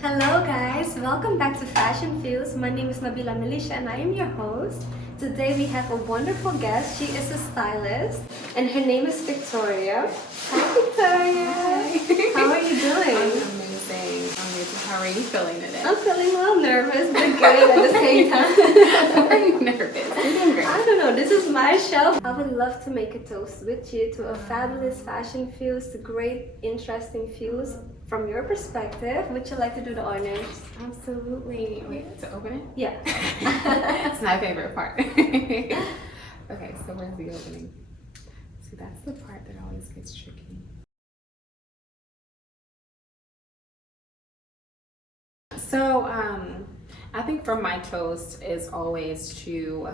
Hello guys, welcome back to Fashion Feels. My name is Nabila Melisha and I am your host. Today we have a wonderful guest. She is a stylist and her name is Victoria. Hi Victoria! Hi. How are you doing? I'm amazing. How are you feeling today? I'm feeling a little nervous but good at the same time. Are you nervous? You're doing great. I don't know, this is my show. I would love to make a toast with you to a fabulous fashion feels, to great interesting feels. From your perspective, would you like to do the honors? Absolutely. Wait, to open it? Yeah. It's my favorite part. Okay, so where's the opening? See, that's the part that always gets tricky. So, I think for my toast is always to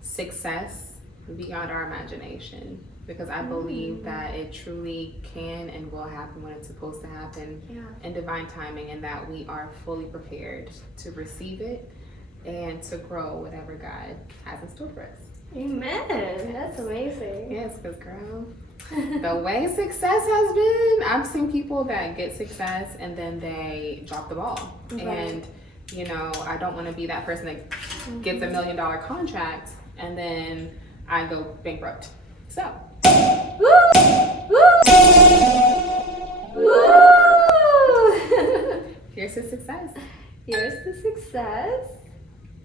success beyond our imagination, because I believe that it truly can and will happen when it's supposed to happen in divine timing, and that we are fully prepared to receive it and to grow whatever God has in store for us. Amen. That's amazing. Yes, because girl, the way success has been, I've seen people that get success and then they drop the ball. Right. And you know, I don't want to be that person that gets $1 million contract and then I go bankrupt. So Woo! Woo! Woo! here's to success. Here's the success.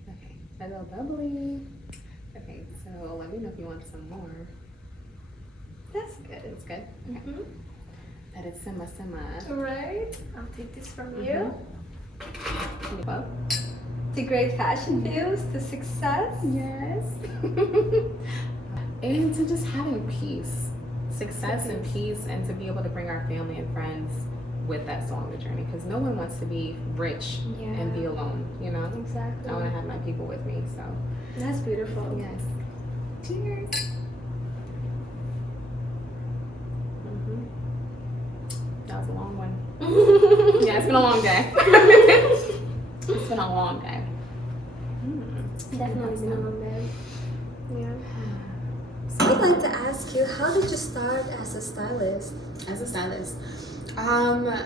Okay, a little bubbly. Okay, so let me know if you want some more. That's good. It's good. Okay. Let it simmer. Right. I'll take this from you. Well, To great fashion feels, to success. yes. And to just having peace, success and peace, and to be able to bring our family and friends with that longer journey, because no one wants to be rich and be alone, you know? Exactly. I want to have my people with me, so That's beautiful. yes. Cheers. That was a long one. Yeah, it's been a long day. It's been a long day. Definitely been a long day. Yeah. So I'd like to ask you, how did you start as a stylist? As a stylist,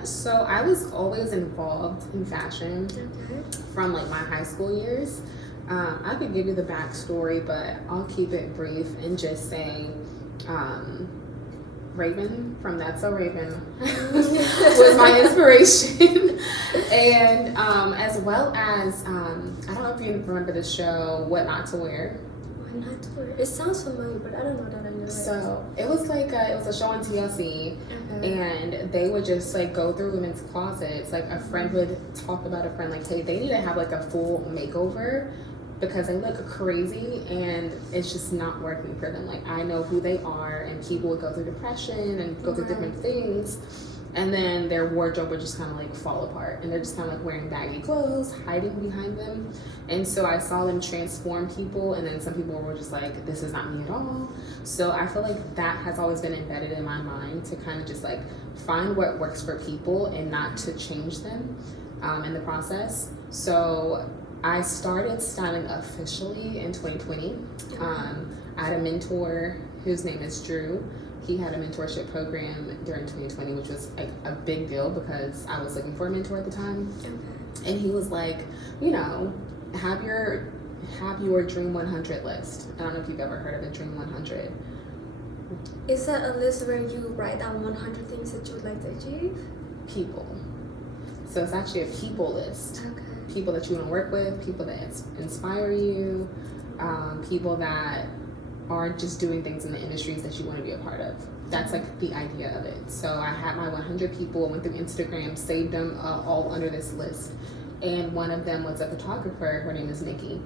so I was always involved in fashion from like my high school years. I could give you the backstory, but I'll keep it brief and just say, Raven from That's So Raven was my inspiration. And as well as, I don't know if you remember the show What Not to Wear. What Not to Wear? It sounds familiar, but I don't know that I know it. So it was like it was a show on TLC, and they would just like go through women's closets. Like a friend would talk about a friend, like, hey, they need to have like a full makeover because they look crazy and it's just not working for them. Like, I know who they are, and people would go through depression and go through different things, and then their wardrobe would just kind of like fall apart, and they're just kind of like wearing baggy clothes, hiding behind them. And so I saw them transform people, and then some people were just like, this is not me at all. So I feel like that has always been embedded in my mind, to kind of just like find what works for people and not to change them in the process. So I started styling officially in 2020. I had a mentor whose name is Drew. He had a mentorship program during 2020, which was like a big deal because I was looking for a mentor at the time. And he was like, you know, have your Dream 100 list. I don't know if you've ever heard of a Dream 100. Is that a list where you write down 100 things that you would like to achieve? People. So it's actually a people list. People that you want to work with, people that inspire you, people that are just doing things in the industries that you want to be a part of. That's like the idea of it. So I had my 100 people, went through Instagram, saved them all under this list. And one of them was a photographer. Her name is Nikki.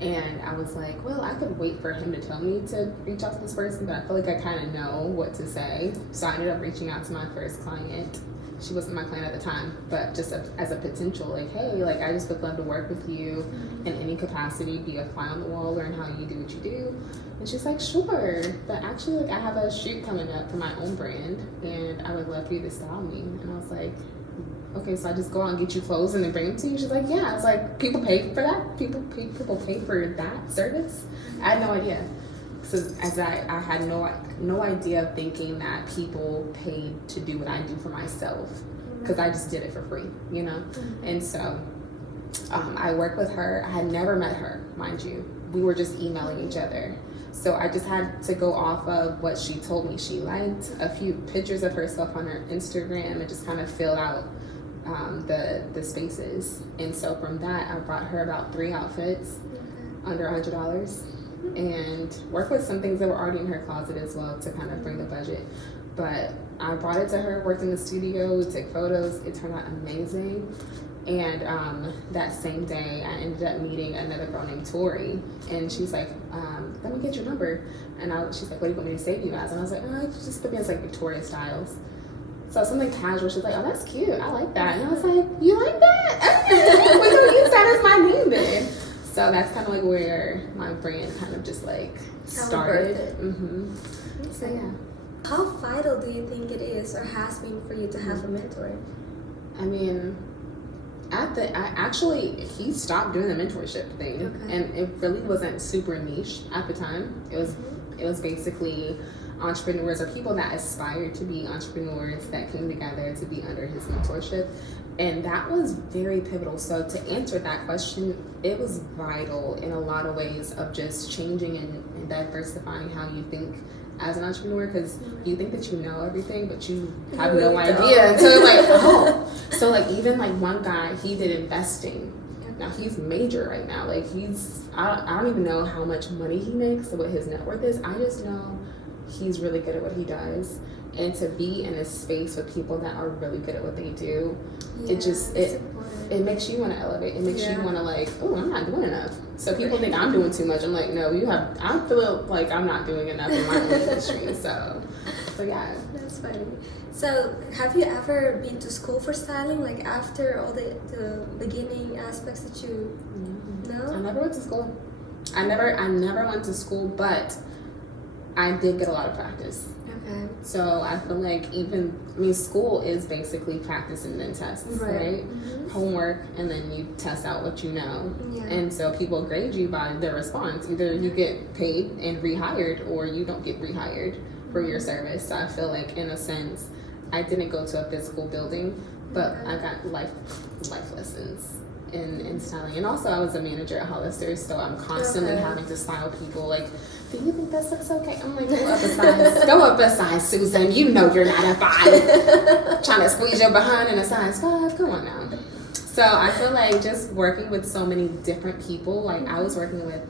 And I was like, well, I could wait for him to tell me to reach out to this person, but I feel like I kind of know what to say. So I ended up reaching out to my first client. She wasn't my client at the time, but just as a potential, like, hey, like, I just would love to work with you in any capacity, be a fly on the wall, learn how you do what you do. And she's like, sure, but actually, like, I have a shoot coming up for my own brand, and I would love for you to style me. And I was like, okay, so I just go out and get you clothes and then bring them to you? She's like, yeah. I was like, people pay for that? People pay for that service? I had no idea. So as I had no idea of thinking that people paid to do what I do for myself. because I just did it for free, you know? And so I worked with her. I had never met her, mind you. We were just emailing each other. So I just had to go off of what she told me she liked, a few pictures of herself on her Instagram, and just kind of fill out the spaces. And so from that, I brought her about 3 outfits under $100 and worked with some things that were already in her closet as well to kind of bring the budget. But I brought it to her, worked in the studio, we took photos. It turned out amazing. And that same day, I ended up meeting another girl named Tori, and she's like, "Let me get your number." And she's like, "What do you want me to save you as?" And I was like, "Oh, just put me as like Victoria Styles." So something casual. She's like, "Oh, that's cute. I like that." And I was like, "You like that? Okay, we're gonna use that as my name then." So that's kind of like where my brand kind of just like started. So yeah. How vital do you think it is or has been for you to have a mentor? I mean, he stopped doing the mentorship thing, and it really wasn't super niche at the time. It was basically entrepreneurs or people that aspired to be entrepreneurs that came together to be under his mentorship, and that was very pivotal. So to answer that question, it was vital in a lot of ways of just changing and diversifying how you think as an entrepreneur, because you think that you know everything, but you have no idea until like, oh. So like even like one guy, he did investing. Now he's major right now. Like I don't even know how much money he makes or what his net worth is. I just know he's really good at what he does. And to be in a space with people that are really good at what they do, it makes you want to elevate. It makes you want to like, oh, I'm not doing enough. So people think I'm doing too much. I'm like, no, I feel like I'm not doing enough in my own industry. So yeah. That's funny. So have you ever been to school for styling? Like after all the beginning aspects that you know? I never went to school. I never went to school, but I did get a lot of practice. Okay. So I feel like school is basically practice and then tests, right? Homework, and then you test out what you know. Yeah. And so people grade you by their response. Either you get paid and rehired, or you don't get rehired for your service. So I feel like in a sense, I didn't go to a physical building, but I got life lessons in styling. And also I was a manager at Hollister's, so I'm constantly having to style people like, do you think this looks okay? I'm like, go up a size, Susan. You know you're not a 5. Trying to squeeze your behind in a size 5. Come on now. So I feel like just working with so many different people, like I was working with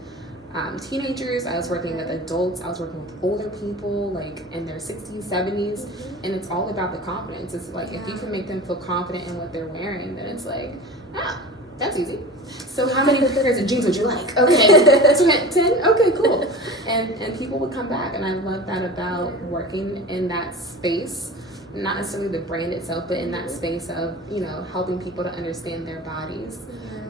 teenagers, I was working with adults, I was working with older people like in their 60s, 70s, and it's all about the confidence. It's like if you can make them feel confident in what they're wearing, then it's like, that's easy. So how many pairs of jeans would you like? Okay, 10? Okay, cool. And people would come back, and I love that about working in that space, not necessarily the brand itself, but in that space of, helping people to understand their bodies.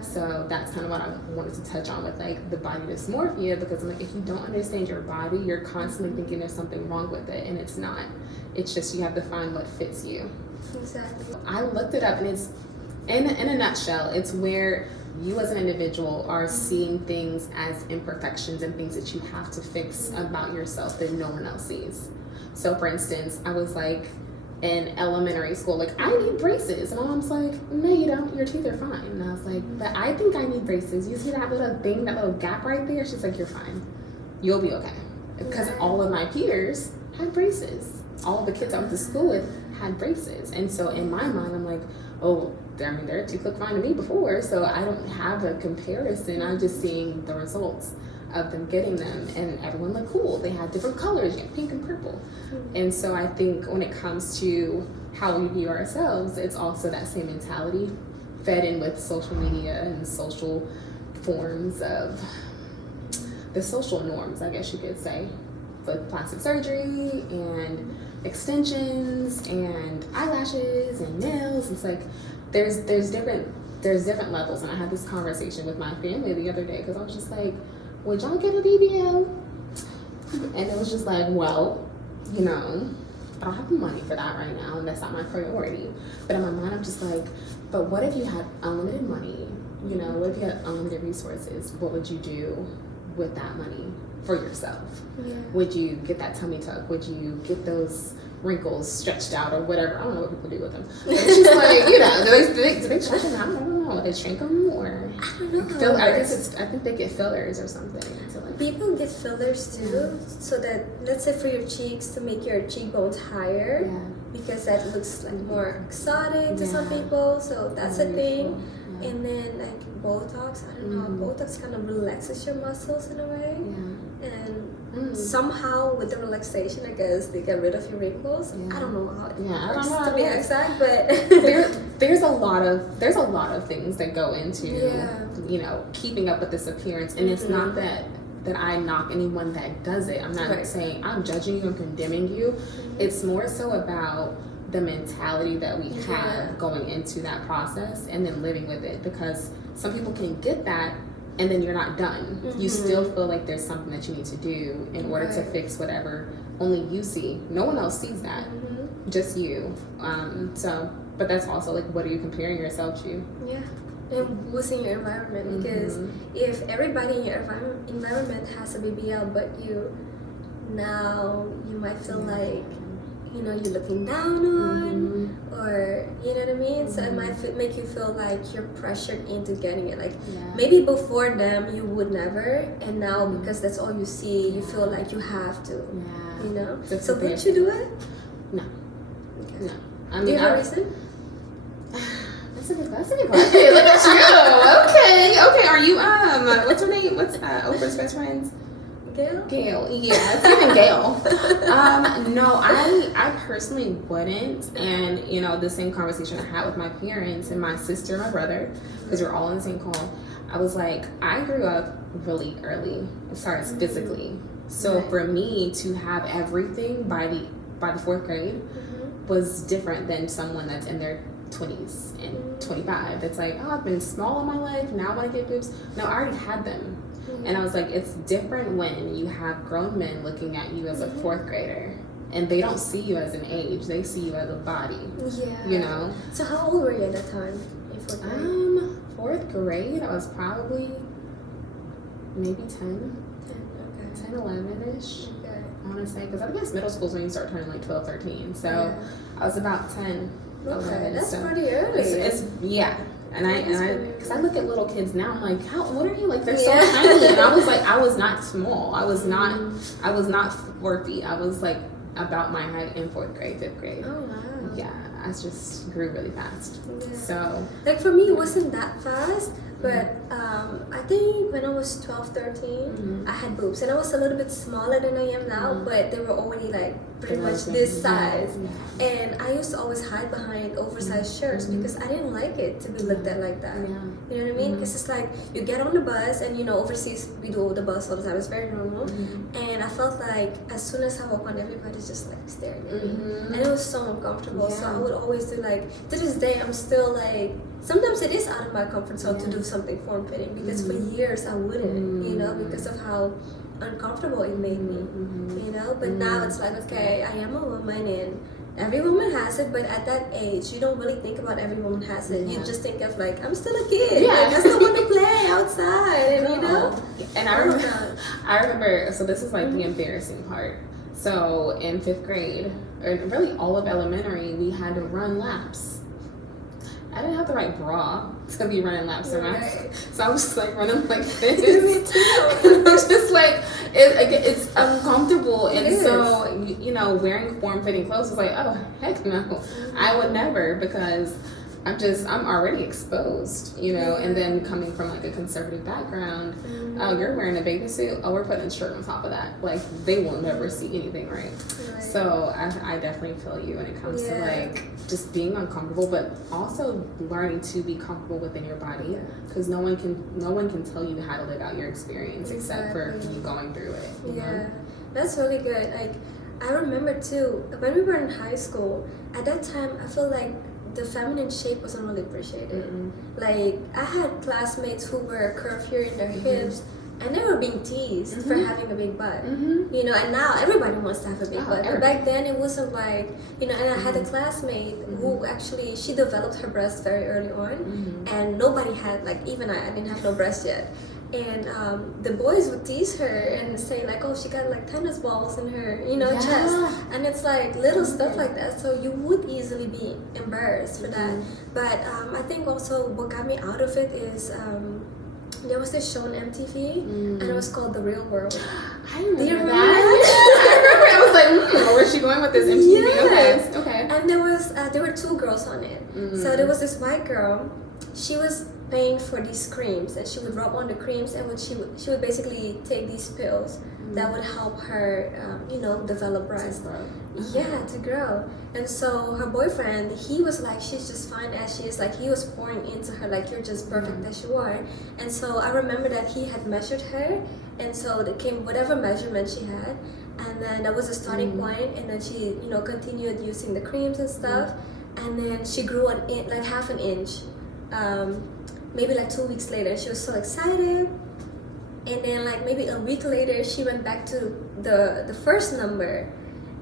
So that's kind of what I wanted to touch on with like the body dysmorphia, because I'm like, if you don't understand your body, you're constantly thinking there's something wrong with it, and it's not. It's just you have to find what fits you. Exactly. I looked it up, and it's in a nutshell, it's where you as an individual are seeing things as imperfections and things that you have to fix about yourself that no one else sees. So for instance, I was like in elementary school, like, I need braces. And my mom's like, no, you don't. Your teeth are fine. And I was like, but I think I need braces. You see that little thing, that little gap right there? She's like, you're fine. You'll be okay. Because all of my peers had braces. All of the kids I went to school with had braces. And so in my mind, I'm like, oh, their teeth look fine to me before, so I don't have a comparison. I'm just seeing the results of them getting them, and everyone looked cool. They had different colors, pink and purple. And so I think when it comes to how we view ourselves, it's also that same mentality fed in with social media and social forms of the social norms, I guess you could say, with plastic surgery and extensions and eyelashes and nails. It's like there's different levels. And I had this conversation with my family the other day, because I was just like, would y'all get a BBL? And it was just like, well, I don't have the money for that right now, and that's not my priority. But in my mind, I'm just like, but what if you had unlimited money? What if you had unlimited resources? What would you do with that money for yourself? Would you get that tummy tuck? Would you get those wrinkles stretched out or whatever. I don't know what people do with them. It's just like, you know, do they stretch them out? I don't know. They shrink them or I don't know. I think they get fillers or something. So like, people get fillers too, so that, let's say for your cheeks, to make your cheekbones higher, because that looks like more exotic to some people. So that's a thing. Yeah. And then like Botox, I don't know, Botox kind of relaxes your muscles in a way. Yeah. And somehow with the relaxation, I guess they get rid of your wrinkles. I don't know how it works to be exact, but there's a lot of things that go into you know, keeping up with this appearance, and it's not that I knock anyone that does it. I'm not saying I'm judging you and condemning you. It's more so about the mentality that we have going into that process and then living with it, because some people can get that and then you're not done. You still feel like there's something that you need to do in order to fix whatever only you see. No one else sees that, just you. But that's also like, what are you comparing yourself to? Yeah. And what's in your environment, because if everybody in your environment has a BBL but you, now you might feel like, you know, you're looking down on, or you know what I mean. So it might make you feel like you're pressured into getting it. Like maybe before them you would never, and now because that's all you see, you feel like you have to. You know. So would you do it? No. Okay. No. I mean, do you have a reason? That's a good question. Look at you. Okay. Are you what's her name? What's Oprah's best friend's? Gail. Yeah, it's even Gail. No, I personally wouldn't. And you know, the same conversation I had with my parents and my sister and my brother, because we're all in the same call. I was like, I grew up really early as far as physically. So for me to have everything by the fourth grade was different than someone that's in their 20s and 25. It's like, oh, I've been small in my life, now I want to get boobs. No, I already had them. And I was like, it's different when you have grown men looking at you as a fourth grader, and they don't see you as an age, they see you as a body. Yeah. You know? So how old were you at that time in fourth grade? Fourth grade, I was probably maybe 10. 10, 11-ish. Okay. I want to say, because I guess middle school is when you start turning like 12, 13. So I was about 10. Okay, that's pretty early. It's and because I look at little kids now, I'm like, what are you like? They're so tiny. And I was like, I was not small. I was not 4 feet. I was like about my height in fourth grade, fifth grade. Oh wow. Yeah, I just grew really fast. Yeah. So like for me, it wasn't that fast. But I think when I was 12, 13, I had boobs. And I was a little bit smaller than I am now, but they were already like pretty much this size. And I used to always hide behind oversized shirts because I didn't like it to be looked at like that. You know what I mean? Because it's like you get on the bus, and you know, overseas we do the bus all the time. It's very normal. And I felt like as soon as I walk on, everybody's just like staring at me. And it was so uncomfortable. So I would always do like, to this day, I'm still like, sometimes it is out of my comfort zone to do something form-fitting, because for years I wouldn't, you know, because of how uncomfortable it made me, you know. But now it's like, okay, I am a woman, and every woman has it, but at that age, you don't really think about every woman has it. You just think of like, I'm still a kid. I still want to play outside, and you know. And I remember, so this is like the embarrassing part. So in fifth grade, or really all of elementary, we had to run laps. I didn't have the right bra to be running laps around. So I was just like running like this. It's just like, it's uncomfortable. And so, you know, wearing form-fitting clothes is like, oh, heck no. I would never, because I'm already exposed, you know. And then coming from like a conservative background, oh, you're wearing a bathing suit, oh, we're putting a shirt on top of that. Like, they will never see anything, right? So I definitely feel you when it comes to like just being uncomfortable, but also learning to be comfortable within your body, because no one can tell you how to live out your experience except for you going through it. You know? That's really good. Like, I remember too, when we were in high school, at that time I feel like the feminine shape wasn't really appreciated. Like, I had classmates who were curvier in their hips, and they were being teased for having a big butt. You know, and now everybody wants to have a big butt. But back then it wasn't like, you know, and I had a classmate who actually, she developed her breasts very early on, and nobody had, like, even I didn't have no breasts yet. and the boys would tease her and say like, oh, she got like tennis balls in her, Yeah. chest, and it's like little stuff like that. So you would easily be embarrassed for that. But I think also what got me out of it is there was this show on MTV, and it was called The Real World. I remember Do you remember that. I remember. I was like, where's she going with this MTV? Yes. Okay. And there were two girls on it. So there was this white girl. She was paying for these creams, and she would rub on the creams, and she would basically take these pills that would help her, develop breasts. Yeah, to grow. And so her boyfriend, he was like, she's just fine as she is. Like, he was pouring into her like, you're just perfect as you are. And so I remember that he had measured her, and so it came whatever measurement she had, and then that was the starting point, and then she continued using the creams and stuff, and then she grew like half an inch. Maybe like 2 weeks later, she was so excited, and then like maybe a week later, she went back to the first number,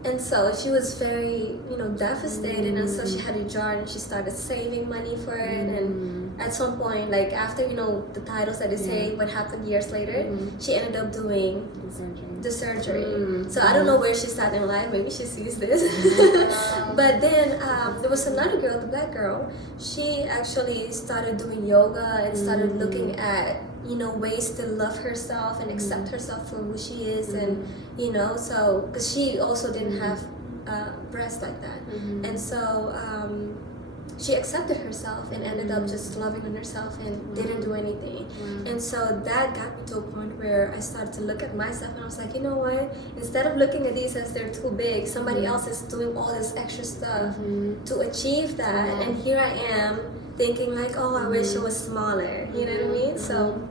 and so she was very devastated, and so she had a jar, and she started saving money for it, and at some point, like after the titles that they say what happened years later, she ended up doing the surgery. So I don't know where she's at in life. Maybe she sees this. But then there was another girl, the black girl. She actually started doing yoga and started looking at ways to love herself and accept herself for who she is, and so because she also didn't have breasts like that, and so she accepted herself and ended up just loving on herself and didn't do anything. And so that got me to a point where I started to look at myself, and I was like, you know what, instead of looking at these as they're too big, somebody else is doing all this extra stuff to achieve that, and here I am thinking like, oh, I wish it was smaller, you know what I mean? So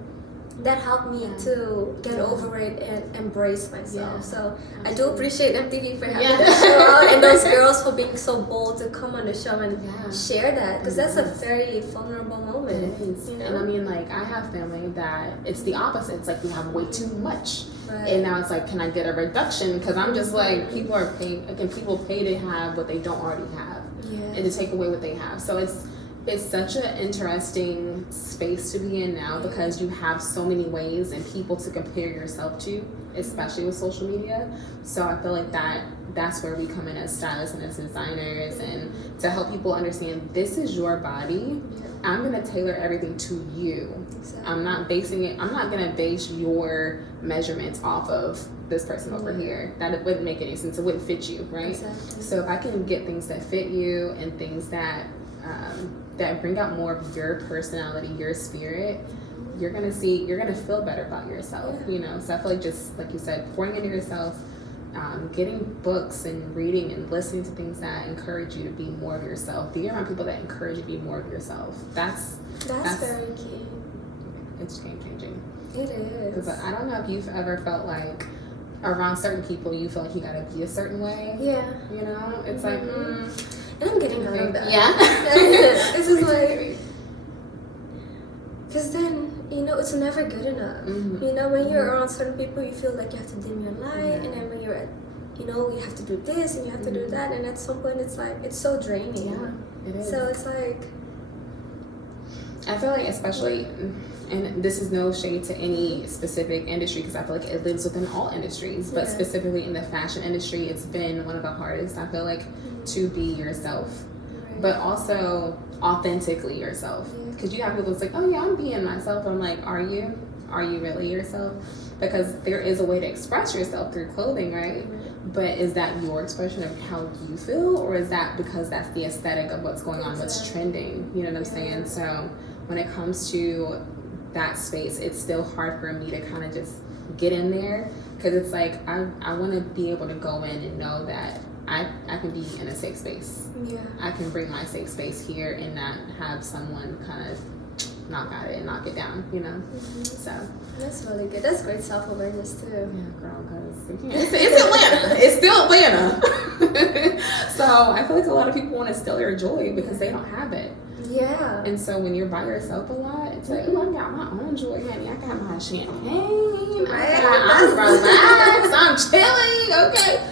that helped me to get over it and embrace myself. So I do appreciate MTV for having that show out, and those girls for being so bold to come on the show and share that, because that's a very vulnerable moment. It is. And I mean, like, I have family that it's the opposite. It's like we have way too much. And now it's like, can I get a reduction? Because I'm just like, people are paying, again, people pay to have what they don't already have and to take away what they have. So it's such an interesting space to be in now, because you have so many ways and people to compare yourself to, especially with social media. So I feel like that's where we come in as stylists and as designers, and to help people understand this is your body. I'm going to tailor everything to you. I'm not going to base your measurements off of this person over here. That it wouldn't make any sense. It wouldn't fit you, right? So if I can get things that fit you and things that bring out more of your personality, your spirit, you're gonna feel better about yourself. So I feel like, just like you said, pouring into yourself, getting books and reading and listening to things that encourage you to be more of yourself. Be around people that encourage you to be more of yourself. That's very key. It's game changing. It is. Because I don't know if you've ever felt like around certain people you feel like you gotta be a certain way. It's like and I'm getting out of that. This is like, because then it's never good enough. When you're around certain people, you feel like you have to dim your light, and then when you're at, you have to do this and you have to do that, and at some point it's like, it's so draining. It is. So it's like, I feel like, especially, and this is no shade to any specific industry, because I feel like it lives within all industries, but specifically in the fashion industry, it's been one of the hardest, I feel like, to be yourself, but also authentically yourself. Because you have people that's like, oh yeah, I'm being myself. I'm like, are you really yourself? Because there is a way to express yourself through clothing, right? But is that your expression of how you feel, or is that because that's the aesthetic of what's going on, what's trending? You know what I'm saying? So when it comes to that space, it's still hard for me to kind of just get in there, because it's like I want to be able to go in and know that I can be in a safe space. I can bring my safe space here and not have someone kind of knock at it and knock it down, So that's really good. That's great self-awareness too. Yeah, girl, because it's Atlanta. It's still Atlanta. So I feel like a lot of people want to steal your joy because they don't have it. Yeah. And so when you're by yourself a lot, it's like, oh, I got my own joy, honey. I got my champagne. I'm relaxed. I'm chilling. Okay.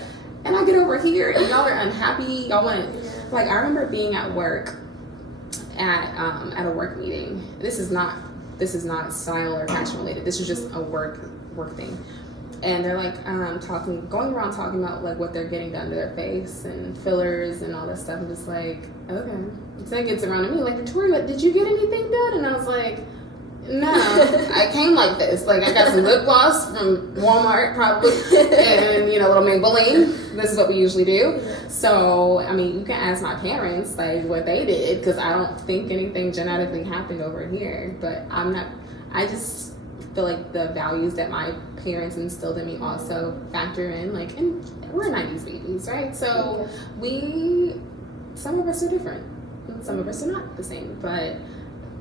And I get over here and y'all are unhappy. Y'all want to, like, I remember being at work at a work meeting. This is not this is not style or fashion related. This is just a work thing. And they're like going around talking about like what they're getting done to their face and fillers and all this stuff. I'm just like, okay. So it gets around to me like, Victoria, did you get anything done? And I was like, no, I came like this. Like I got some lip gloss from Walmart probably, and little Maybelline. This is what we usually do. So I mean, you can ask my parents like what they did, because I don't think anything genetically happened over here. But I just feel like the values that my parents instilled in me also factor in. Like, and we're 90s babies, right? So some of us are different, some of us are not the same, but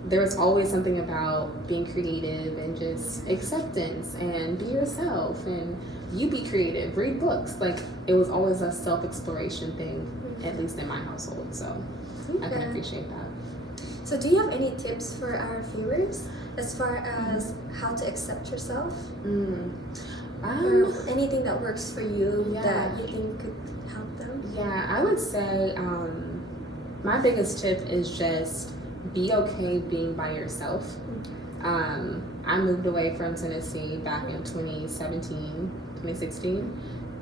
there was always something about being creative and just acceptance and be yourself and you be creative, read books. Like it was always a self-exploration thing, at least in my household. So I can appreciate that. So do you have any tips for our viewers as far as how to accept yourself? Or anything that works for you that you think could help them? Yeah, I would say my biggest tip is just be okay being by yourself. I moved away from Tennessee back in 2016,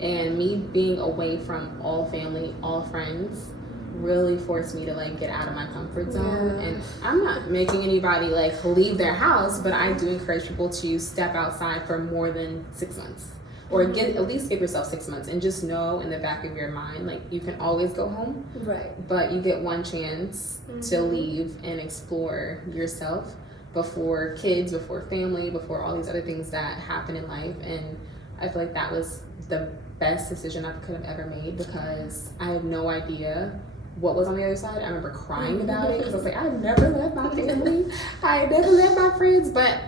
and me being away from all family, all friends, really forced me to like get out of my comfort zone. And I'm not making anybody like leave their house, but I do encourage people to step outside for more than 6 months, or at least give yourself 6 months, and just know in the back of your mind, like you can always go home, right? But you get one chance to leave and explore yourself before kids, before family, before all these other things that happen in life. And I feel like that was the best decision I could have ever made, because I had no idea what was on the other side. I remember crying about it because I was like, I've never left my family, I never left my friends, but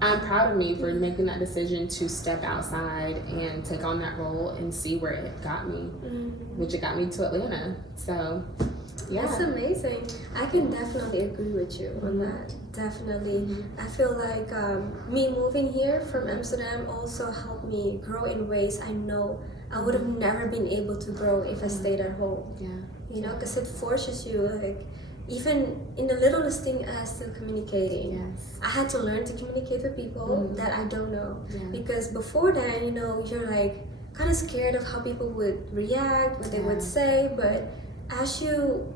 I'm proud of me for making that decision to step outside and take on that role and see where it got me, which it got me to Atlanta. So yeah, that's amazing. I can definitely agree with you on that. Definitely. I feel like me moving here from Amsterdam also helped me grow in ways I know I would have never been able to grow if I stayed at home. Because it forces you, like, even in the littlest thing as to communicating. I had to learn to communicate with people that I don't know. Because before then, you're like kind of scared of how people would react, what they would say. But as you,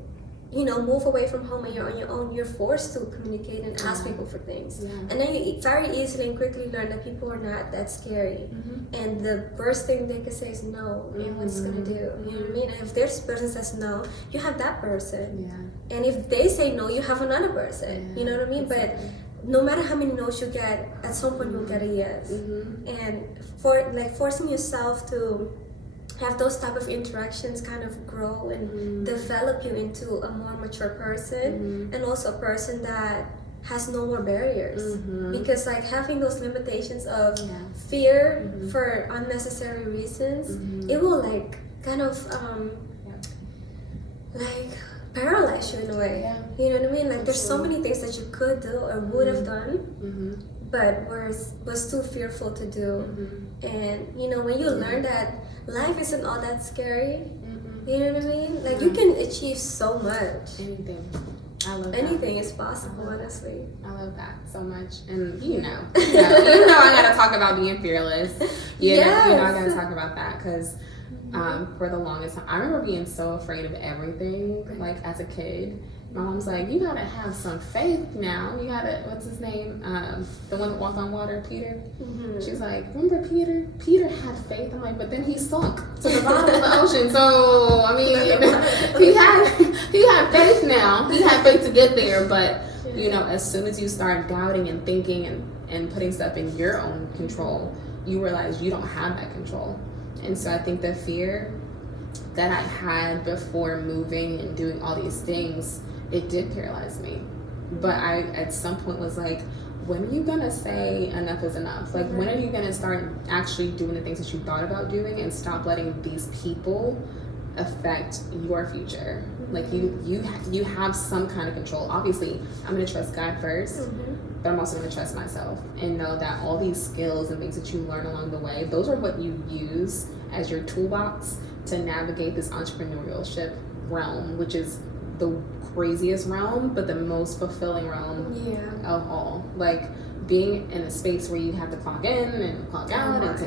move away from home and you're on your own, you're forced to communicate and ask people for things. And then you very easily and quickly learn that people are not that scary. And the worst thing they could say is no, and what's gonna do? You know what I mean? And if this person says no, you have that person. And if they say no, you have another person. You know what I mean? But no matter how many no's you get, at some point you'll get a yes. And forcing yourself to have those type of interactions kind of grow and develop you into a more mature person, and also a person that has no more barriers. Because like having those limitations of fear for unnecessary reasons, it will like kind of like paralyze you in a way. You know what I mean? Like there's so many things that you could do or would have done, but was too fearful to do. And when you learn that life isn't all that scary, you know what I mean? Like you can achieve so much. Anything. I love anything is possible, honestly. I love that so much. And I gotta talk about being fearless. I gotta talk about that, because for the longest time I remember being so afraid of everything. Like as a kid, my mom's like, you gotta have some faith now. You gotta, what's his name? The one that walked on water, Peter. She's like, remember Peter? Peter had faith. I'm like, but then he sunk to the bottom of the ocean. So I mean, he had faith now. He had faith to get there. But as soon as you start doubting and thinking and putting stuff in your own control, you realize you don't have that control. And so I think the fear that I had before moving and doing all these things, it did paralyze me. But I at some point was like, when are you gonna say enough is enough? Like when are you gonna start actually doing the things that you thought about doing and stop letting these people affect your future? Like you have some kind of control. Obviously I'm gonna trust God first, but I'm also gonna trust myself and know that all these skills and things that you learn along the way, those are what you use as your toolbox to navigate this entrepreneurship realm, which is the craziest realm, but the most fulfilling realm of all. Like being in a space where you have to clock in and clock out, and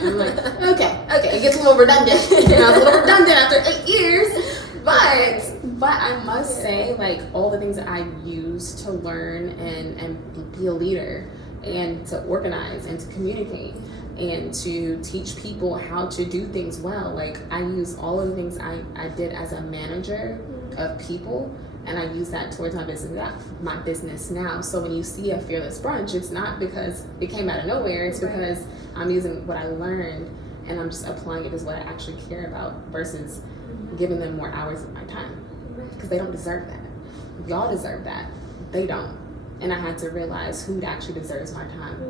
I'm like, okay, it gets a little redundant. It's a little redundant after 8 years, but I must say, like, all the things that I used to learn and be a leader, and to organize and to communicate and to teach people how to do things well. Like, I use all of the things I did as a manager of people, and I use that towards my business now. So when you see a fearless brunch, it's not because it came out of nowhere. It's because I'm using what I learned and I'm just applying it as what I actually care about, versus giving them more hours of my time, because they don't deserve that. Y'all deserve that. They don't. And I had to realize who actually deserves my time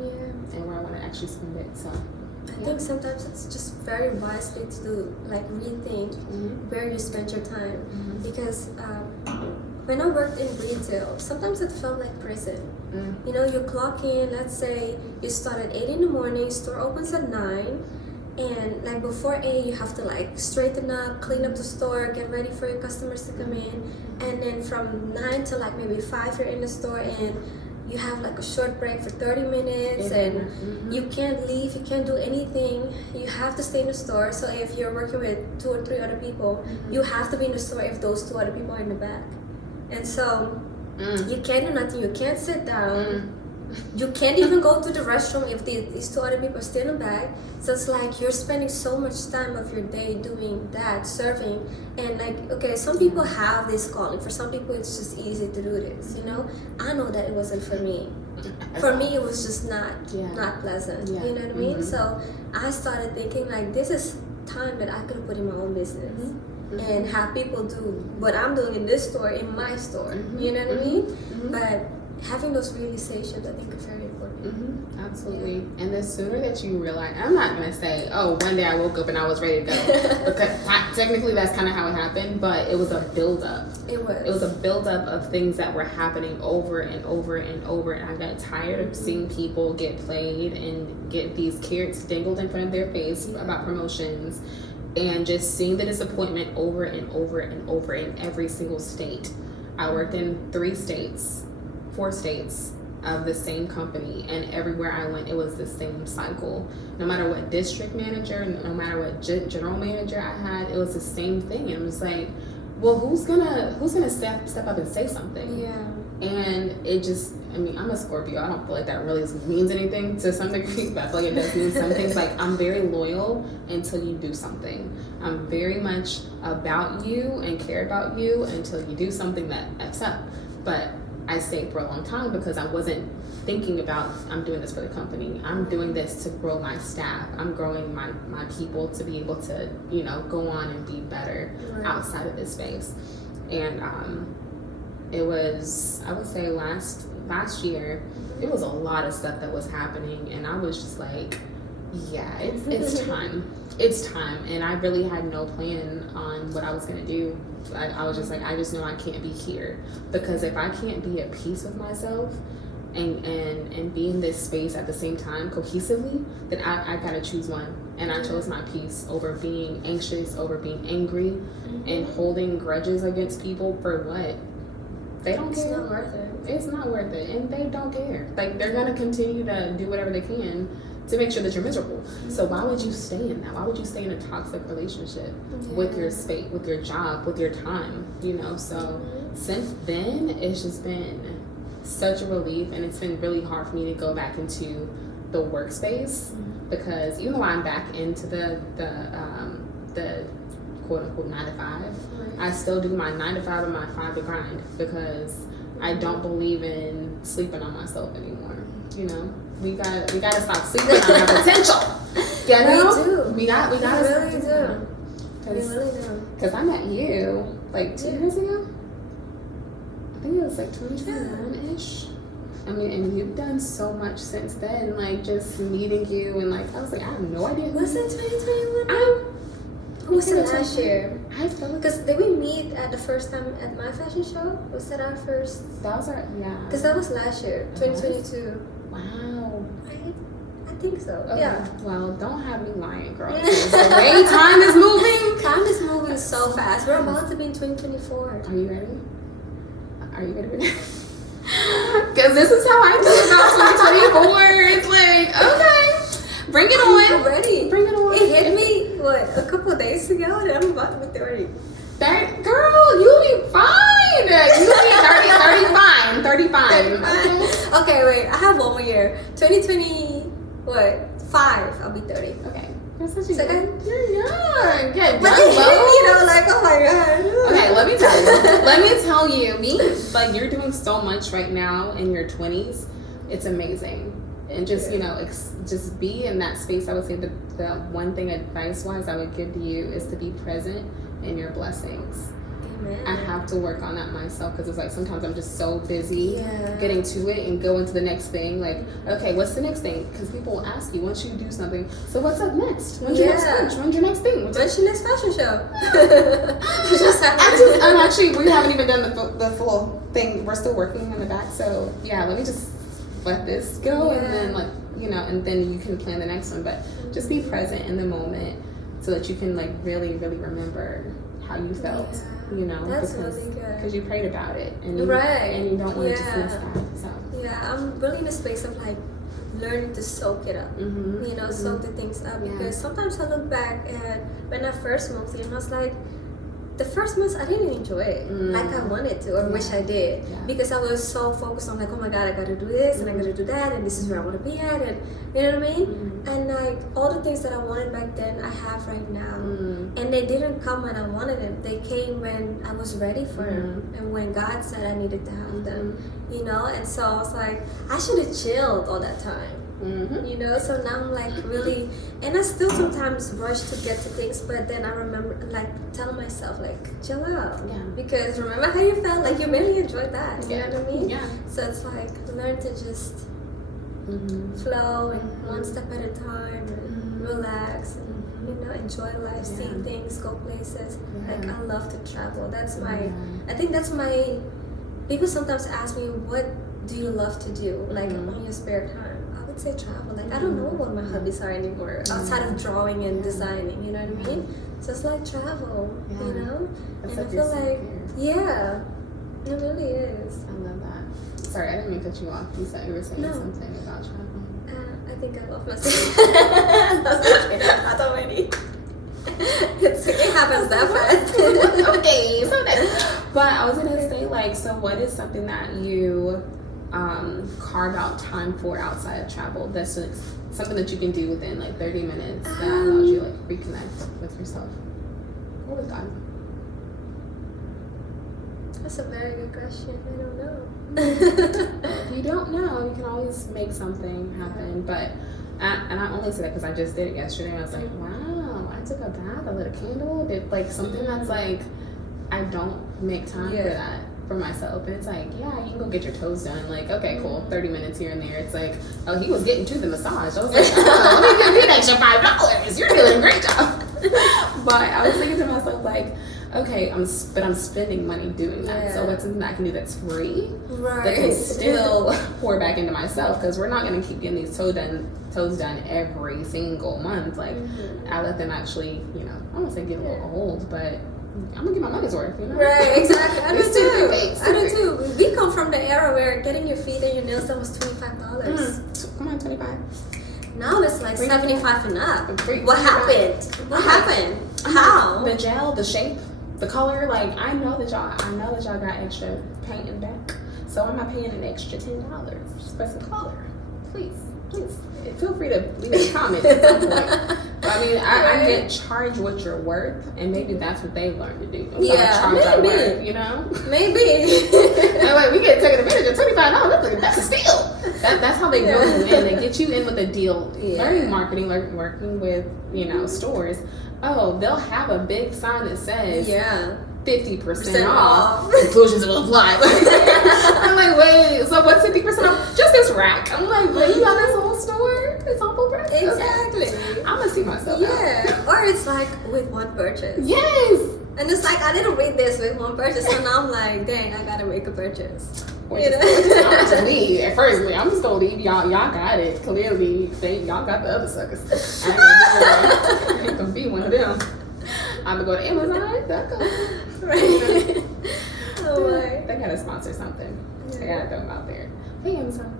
and where I want to actually spend it. So I think sometimes it's just very wisely to like rethink where you spend your time, because when I worked in retail, sometimes it felt like prison. You know, you clock in, let's say you start at 8 in the morning, store opens at 9, and like before 8 you have to like straighten up, clean up the store, get ready for your customers to come in, and then from 9 to like maybe 5 you're in the store, and you have like a short break for 30 minutes, and you can't leave, you can't do anything, you have to stay in the store. So if you're working with 2 or 3 other people, you have to be in the store if those 2 other people are in the back. And so you can't do nothing, you can't sit down, you can't even go to the restroom if these 2 other people are still in the back. So it's like you're spending so much time of your day doing that, serving. And like, okay, some people have this calling. For some people it's just easy to do this, you know. I know that it wasn't for me. For me it was just not pleasant, you know what I mean? So I started thinking like, this is time that I could have put in my own business and have people do what I'm doing in this store in my store, you know what I mean? But having those realizations, I think, are very important. Absolutely. And the sooner that you realize, I'm not going to say, oh, one day I woke up and I was ready to go, because technically that's kind of how it happened, but it was a buildup. It was. It was a buildup of things that were happening over and over and over, and I got tired of seeing people get played and get these carrots dangled in front of their face about promotions, and just seeing the disappointment over and over and over in every single state. I worked in 4 states of the same company, and everywhere I went it was the same cycle. No matter what district manager, no matter what general manager I had, it was the same thing. And it was like, well, who's gonna step up and say something? And it just, I mean, I'm a Scorpio. I don't feel like that really means anything to some degree, but I feel like it does mean some things. Like, I'm very loyal until you do something. I'm very much about you and care about you until you do something that F's up. But I stayed for a long time because I wasn't thinking about, I'm doing this for the company. I'm doing this to grow my staff. I'm growing my people to be able to, you know, go on and be better outside of this space. And it was, I would say last year, it was a lot of stuff that was happening, and I was just like, yeah, it's time. It's time. And I really had no plan on what I was gonna do. I was just like, I just know I can't be here, because if I can't be at peace with myself and be in this space at the same time cohesively, then I gotta choose one. And I chose my peace over being anxious, over being angry, and holding grudges against people for what? They don't care. It's not worth it. It's not worth it, and they don't care. Like, they're gonna continue to do whatever they can to make sure that you're miserable. So why would you stay in that? Why would you stay in a toxic relationship with your space, with your job, with your time? You know. So since then, it's just been such a relief, and it's been really hard for me to go back into the workspace, because even though I'm back into the quote unquote 9 to 5, I still do my 9 to 5 and my 5 to grind, because I don't believe in sleeping on myself anymore. You know, we gotta stop sleeping on our potential. You know? We gotta really do. Because I met you like 2 years ago. I think it was like 2021-ish. I mean, and you've done so much since then, like just meeting you, and like I was like, I have no idea. Was it 2021? Who was it last year? I feel like, because did we meet at the first time at my fashion show? Was that our first? That was our, yeah. Because that was last year, 2022. Wow. Right? I think so. Okay. Yeah. Well, don't have me lying, girl. 'Cause the way time is moving. Time is moving so fast. We're about to be in 2024. Are you ready? Are you ready for this? Because this is how I feel about 2024. It's like, okay, bring it on. I'm ready. Bring it on. It hit me, what, a couple of days ago, and I'm about to be 30. Girl, you'll be fine. You'll be 30 fine. Okay, wait, I have one more year. 2020, what, 5, I'll be 30. Okay. You're such a Second? You're young. Yeah, But it hit me, like, oh my God. Okay, let me tell you, like, you're doing so much right now in your 20s. It's amazing. And just, just be in that space. I would say the one thing advice-wise I would give to you is to be present in your blessings. Amen. I have to work on that myself because it's like sometimes I'm just so busy getting to it and go into the next thing. Like, okay, what's the next thing? Because people will ask you once you do something, so what's up next? When's your next lunch? When's your next thing? When's your next fashion show? I'm actually, we haven't even done the full thing. We're still working in the back. So yeah, let me just let this go and then and then you can plan the next one. But just be present in the moment so that you can like really, really remember how you felt. That's really good. Because you prayed about it, and you don't want to just miss that. So I'm really in a space of like learning to soak it up. Soak the things up because sometimes I look back at when I first moved here and I was like, the first months I didn't enjoy it like I wanted to or wish I did because I was so focused on like, oh my God, I gotta do this and I gotta do that and this is where I want to be at, and you know what I mean. And like all the things that I wanted back then I have right now, and they didn't come when I wanted them. They came when I was ready for them and when God said I needed to have them, and so I was like, I should have chilled all that time. So now I'm like really, and I still sometimes rush to get to things, but then I remember like tell myself like chill out, because remember how you felt like you really enjoyed that, you know what I mean? So it's like learn to just flow and one step at a time and relax and enjoy life, see things, go places. Like I love to travel. That's my I think that's my people sometimes ask me, what do you love to do like on your spare time? Say travel. Like I don't know what my hobbies are anymore outside of drawing and designing, you know what I mean? So it's like travel, That's and like I feel like it really is. I love that. Sorry, I didn't mean to cut you off. You said you were saying something about traveling. I think I love myself. Not already. It happens that fast. Okay, so next. But I was gonna say like, so what is something that you carve out time for outside of travel? That's just something that you can do within like 30 minutes that allows you to like reconnect with yourself or with God. That's a very good question. I don't know. If you don't know, you can always make something happen. But and I only say that because I just did it yesterday and I was like, wow, I took a bath, I lit a candle, did like something that's like I don't make time for that for myself. And it's like, you can go get your toes done. Like, okay, cool, 30 minutes here and there. It's like, oh, he was getting to the massage. I was like, oh, let me give you an extra $5. You're doing a great job. But I was thinking to myself, like, okay, I'm spending money doing that. So what's something that I can do that's free? Right. That can still pour back into myself, because we're not going to keep getting these toes done every single month. Like, I let them actually, I don't want to say get a little old, but I'm gonna get my money's worth, Right, exactly. I do too. We come from the era where getting your feet and your nails done was $25. Come on, 25. Now it's like $75 and up. What happened? How? The gel, the shape, the color. Like I know that y'all got extra paint in back. So I'm not paying an extra $10 for some color. Please. Feel free to leave a comment at some point. But I mean, I get charged what you're worth, and maybe that's what they learned to do. Maybe. Maybe. Anyway, we get taken advantage of $25. That's a steal. That's how they grow you in. They get you in with a deal. Learning marketing, working with stores. Oh, they'll have a big sign that says 50% off. Inclusions will apply. I'm like, wait, so what's 50% off? Just this rack. I'm like, wait, you got this whole store? It's all full price? Exactly. Okay. I'm gonna see myself out. Or it's like with one purchase. Yes. And it's like, I didn't read this with one purchase, so now I'm like, dang, I gotta make a purchase. Which is to me, at first, I'm just gonna leave y'all. Y'all got it. Clearly, y'all got the other suckers. I ain't gonna be one of them. I'm gonna go to Amazon.com. Right. Oh my. They gotta sponsor something. I gotta throw them out there. Hey, Amazon.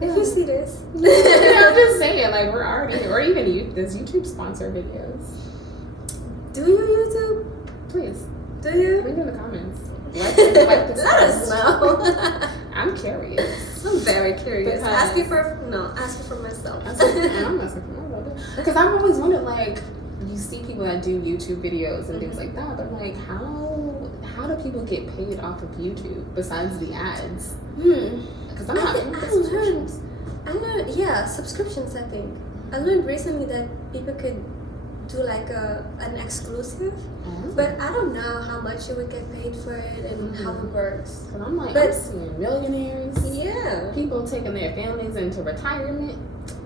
If you see this. I'm just saying, like, we're already, or even does YouTube sponsor videos? Do you YouTube? Please. Do you? Leave in the comments. Like this. Let us know. I'm curious. I'm very curious. Because Asking for myself. And I'm asking for myself. Because I've always wondered, like, you see people that do YouTube videos and things like that, but like, how do people get paid off of YouTube besides the ads? Because I'm not paying for subscriptions. I learned, yeah, subscriptions, I think. I learned recently that people could do like an exclusive, but I don't know how much you would get paid for it and how it works. Because I'm like, I'm seeing millionaires, people taking their families into retirement.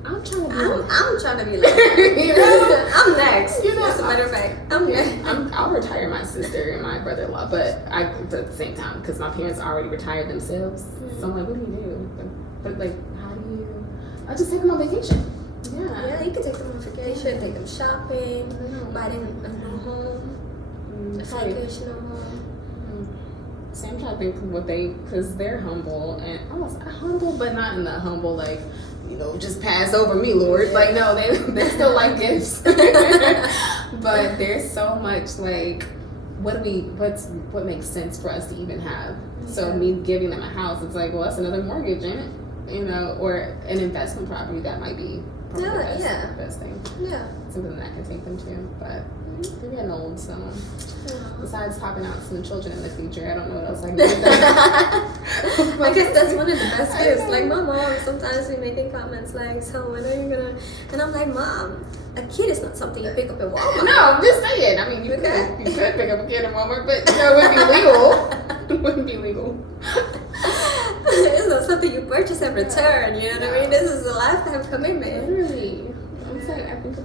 I'm trying to be I'm trying to be like you know? I'm next. As a matter of fact, I'm next. I'll retire my sister and my brother-in-law, but at the same time, because my parents already retired themselves. So I'm like, what do you do? But like, how do you? I just take them on vacation. Yeah, you can take them on vacation, take them shopping, buy them a new home, a vacational home. So I'm trying to think of what because they're humble and almost humble, but not in the humble like, you know, just pass over me, Lord. Like, no, they still like gifts. But there's so much like, what makes sense for us to even have? So me giving them a house, it's like, well, that's another mortgage, ain't it? You know, or an investment property that might be probably the best thing. Yeah. Something that I can take them to. But they're getting old, so besides popping out some children in the future, I don't know what else I can do with that. I guess that's one of the best gifts. Like my mom, sometimes we making comments like, so when are you gonna, and I'm like, Mom, a kid is not something you pick up at Walmart. No, I'm just saying. I mean, you could pick up a kid at Walmart, but you know, it wouldn't be legal. It wouldn't be legal. It's not something you purchase and return. You know what I mean? This is a lifetime commitment. Literally. I'm saying, I think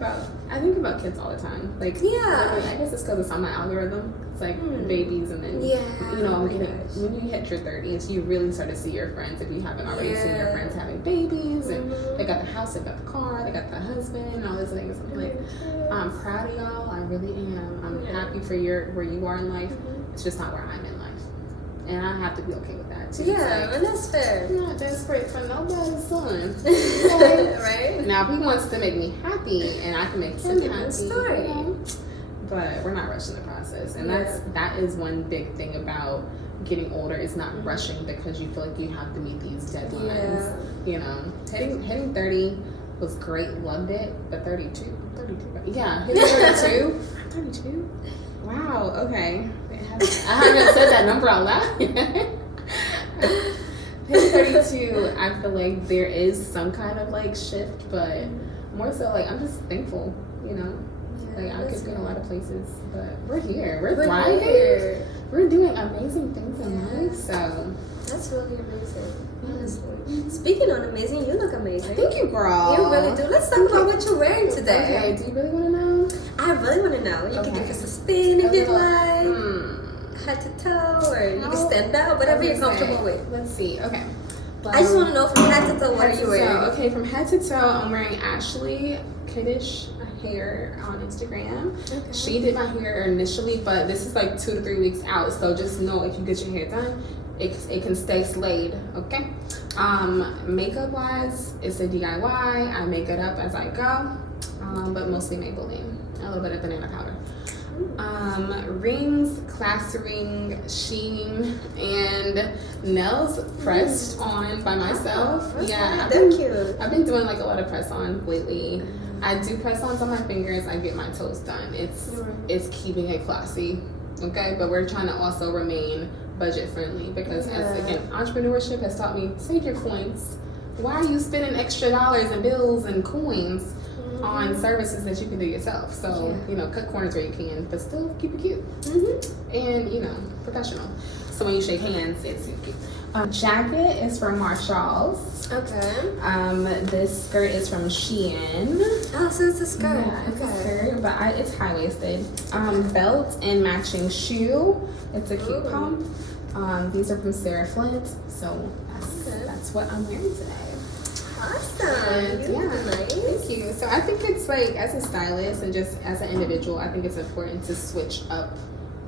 about kids all the time. Like, I guess it's because it's on my algorithm. It's like babies, and then you know, when you hit your 30s, you really start to see your friends if you haven't already seen your friends having babies, and they got the house, they got the car, they got the husband, and all these things. I'm like, I'm proud of y'all. I really am. I'm happy for where you are in life. It's just not where I'm in life. And I have to be okay with that too. Yeah, and that's fair. I'm not desperate for nobody's son. Right? Now, if he wants to make me happy and I can make him happy, story. You know, but we're not rushing the process. And that is one big thing about getting older, is not rushing because you feel like you have to meet these deadlines. You know, hitting 30 was great, loved it, but 32. Yeah, hitting 32. 32? Wow, okay. I haven't said that number out loud yet. Hitting 32, I feel like there is some kind of like shift, but more so like I'm just thankful, you know. Like I could be in a lot of places, but we're here. We're thriving. We're doing amazing things in life, so that's really amazing. Honestly. Speaking on amazing, you look amazing. Thank you, girl. You really do. Let's talk about what you're wearing today. Okay, do you really want to know? I really want to know. You can give us a spin if you'd like. Head to toe, or you can stand up, whatever you're comfortable with. Let's see. Okay. I just want to know from head to toe, what are you wearing? Okay, from head to toe, I'm wearing Ashley Kiddish hair on Instagram. Okay. She did my hair initially, but this is like 2 to 3 weeks out, so just know if you get your hair done, it can stay slayed, okay? Makeup wise, it's a DIY. I make it up as I go, but mostly Maybelline, a little bit of banana powder. Rings, class ring, sheen, and nails pressed on by myself. I've been doing like a lot of press on lately. I do press ons on my fingers. I get my toes done. It's keeping it classy, okay? But we're trying to also remain budget friendly because as again, entrepreneurship has taught me, save your coins. Why are you spending extra dollars and bills and coins on services that you can do yourself? So you know, cut corners where you can, but still keep it cute and you know, professional. So when you shake hands, it's super cute. Jacket is from Marshall's. Okay. This skirt is from Shein. Oh, so it's a skirt. Yeah, it's okay. a skirt, but it's high waisted. Belt and matching shoe. It's a cute pump. These are from Sarah Flint. So that's what I'm wearing today. Awesome. Yeah, Nice. thank you. So I think it's like, as a stylist and just as an individual, I think it's important to switch up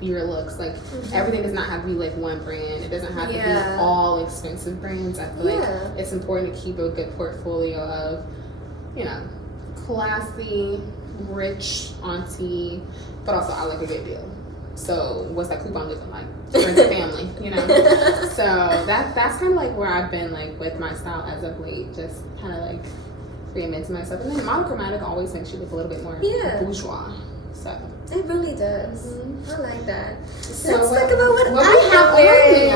your looks. Like everything does not have to be like one brand. It doesn't have to be all expensive brands. I feel like it's important to keep a good portfolio of, you know, classy, rich auntie, but also I like a good deal. So what's that coupon looking like? Friends and family, you know. So that's kind of like where I've been like with my style as of late, just kind of like reinventing myself. And then monochromatic always makes you look a little bit more bourgeois. So it really does. I like that. So let's talk about what we I have wearing.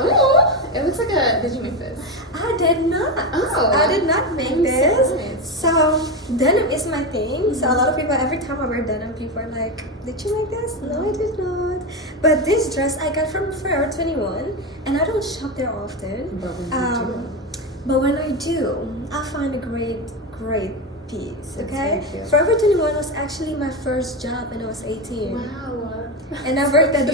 Ooh, it looks like a. Did you make this? I did not. Oh, I did not make this. Nice. So denim is my thing. So a lot of people, every time I wear denim, people are like, "Did you make this?" No, I did not. But this dress I got from Forever 21, and I don't shop there often. But when I do, I find a great piece. Okay, Forever 21 was actually my first job when I was 18. Wow. And I worked at the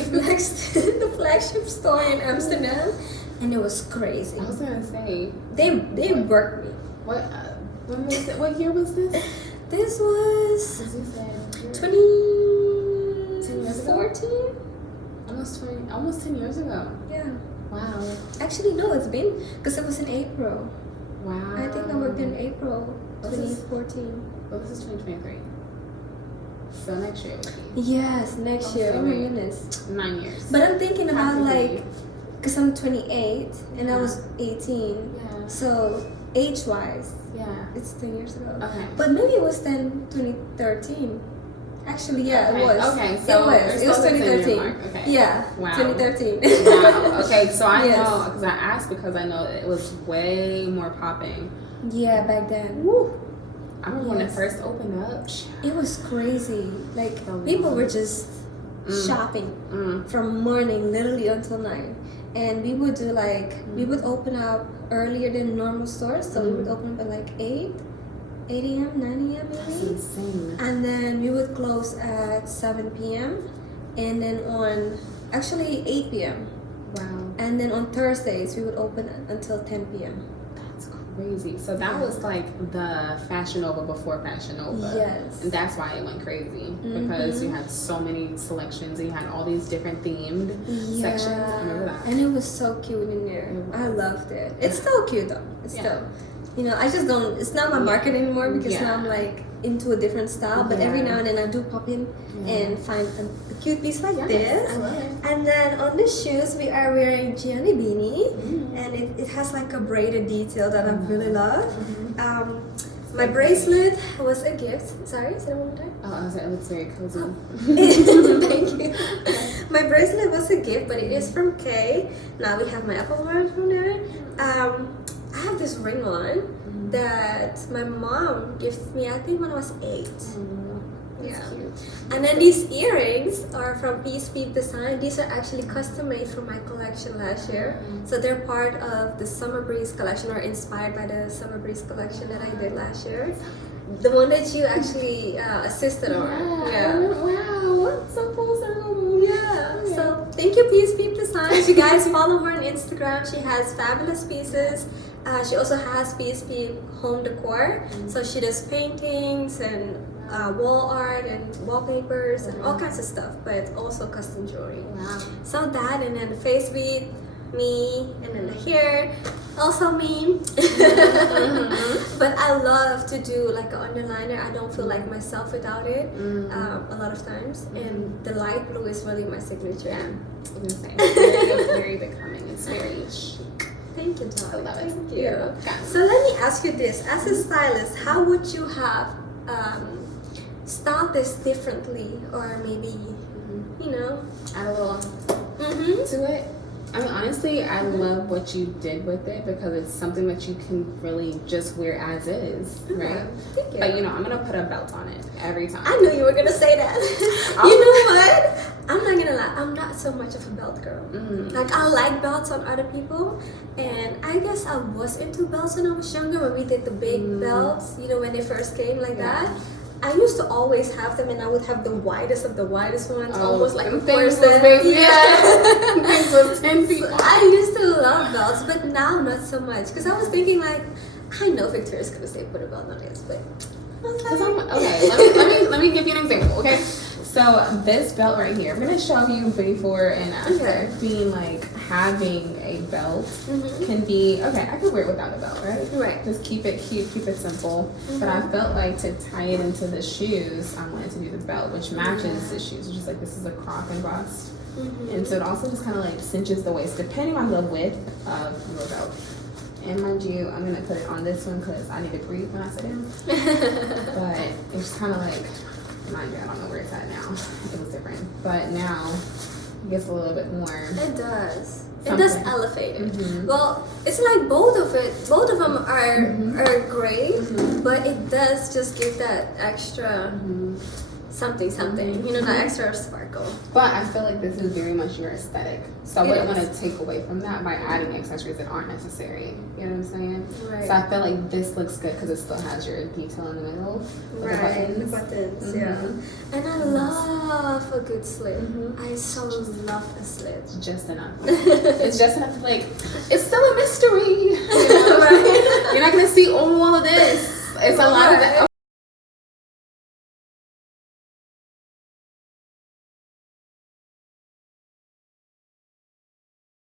flagship store in Amsterdam, and it was crazy. I was gonna say They worked me. what? When was it? What year was this? This was 2014. Almost 10 years ago. Yeah. Wow. Actually, no, it's been because it was in April. Wow. I think I worked in April 2014. Well, this is 2023. So next year. Yes, next year. Oh my goodness. 9 years. But I'm thinking about like, because I'm 28 and I was 18. Yeah. So age-wise, it's 10 years ago. Okay. But maybe it was then 2013. Actually, yeah, Okay. it was. Okay, so it was 2013. Okay. Yeah. Wow. 2013. Wow. Okay, so I Yes. know because I asked because I know that it was way more popping. Yeah, back then. Woo. I remember when it first opened up. It was crazy. Like people were just shopping from morning literally until night. And we would do like we would open up earlier than normal stores, so we would open up at like 8 a.m., 9 a.m. maybe. That's insane. And then we would close at 7 p.m. and then on actually 8 p.m. Wow. And then on Thursdays we would open until 10 p.m. That's crazy. So that was like the Fashion Nova before Fashion Nova. Yes. And that's why it went crazy because you had so many selections and you had all these different themed sections. I remember that. And it was so cute in there. I loved it. It's still cute though. It's still, you know, I just don't, it's not my market anymore because now I'm like into a different style. But every now and then I do pop in and find a cute piece like this. I love it. And then on the shoes, we are wearing Gianni Beanie. And it has like a braided detail that I really love. My bracelet was a gift. Sorry, say that one more time. Oh, I was like, it looks very cozy. Thank you. My bracelet was a gift, but it is from Kay. Now we have my Apple Watch from there. I have this ring on that my mom gifted me, I think when I was 8. That's cute. And then these earrings are from Peace Peep Design. These are actually custom made for my collection last year. So they're part of the Summer Breeze collection, or inspired by the Summer Breeze collection that I did last year. The one that you actually assisted on. Wow, so cool, so cool. Yeah. So thank you, Peace Peep Designs. You guys follow her on Instagram. She has fabulous pieces. She also has Peace Peep Home Decor. So she does paintings and wall art and wallpapers and all kinds of stuff, but also custom jewelry. Wow. So that, and then the face bead, me, and then the hair, also me. But I love to do like an underliner. I don't feel like myself without it a lot of times. And the light blue is really my signature. Yeah, I was gonna say, very, very becoming. It's very chic. Thank you, darling. I love it. Thank you. Okay. So let me ask you this: as a stylist, how would you have styled this differently, or maybe you know, Add a little to it. I mean, honestly, I love what you did with it because it's something that you can really just wear as is, right? Thank you. But you know, I'm gonna put a belt on it every time. I knew you were gonna say that. You know what? I'm not gonna lie. I'm not so much of a belt girl. Like I like belts on other people, and I guess I was into belts when I was younger. When we did the big belts, you know, when they first came like that. I used to always have them, and I would have the widest of the widest ones, almost like a person. Things was 10 feet long. I used to love belts, but now not so much. Because I was thinking, like, I know Victoria's gonna say put a belt on this, but okay. Let me give you an example. Okay, so this belt right here, I'm gonna show you before and after. Okay. Being like having a belt can be okay. I can wear it without a belt, right? Right. Just keep it cute, keep it simple. But I felt like to tie it into the shoes, I wanted to do the belt, which matches the shoes, which is like this is a croc and bust, and so it also just kind of like cinches the waist depending on the width of your belt. And mind you, I'm gonna put it on this one because I need to breathe when I sit down. But it's kind of like, mind you, I don't know where it's at now. It was different, but now it gets a little bit more. it does. Something. It does elevate it. Well, it's like both of them are great, but it does just give that extra something, you know, that extra sparkle. But I feel like this is very much your aesthetic, so I wouldn't want to take away from that by adding accessories that aren't necessary. You know what I'm saying? Right. So I feel like this looks good because it still has your detail in the middle. With The buttons, yeah. And I love a good slit. I so love a slit. Just enough. It's just enough to like, it's still a mystery. You know? You're not going to see all of this. It's a lot of that.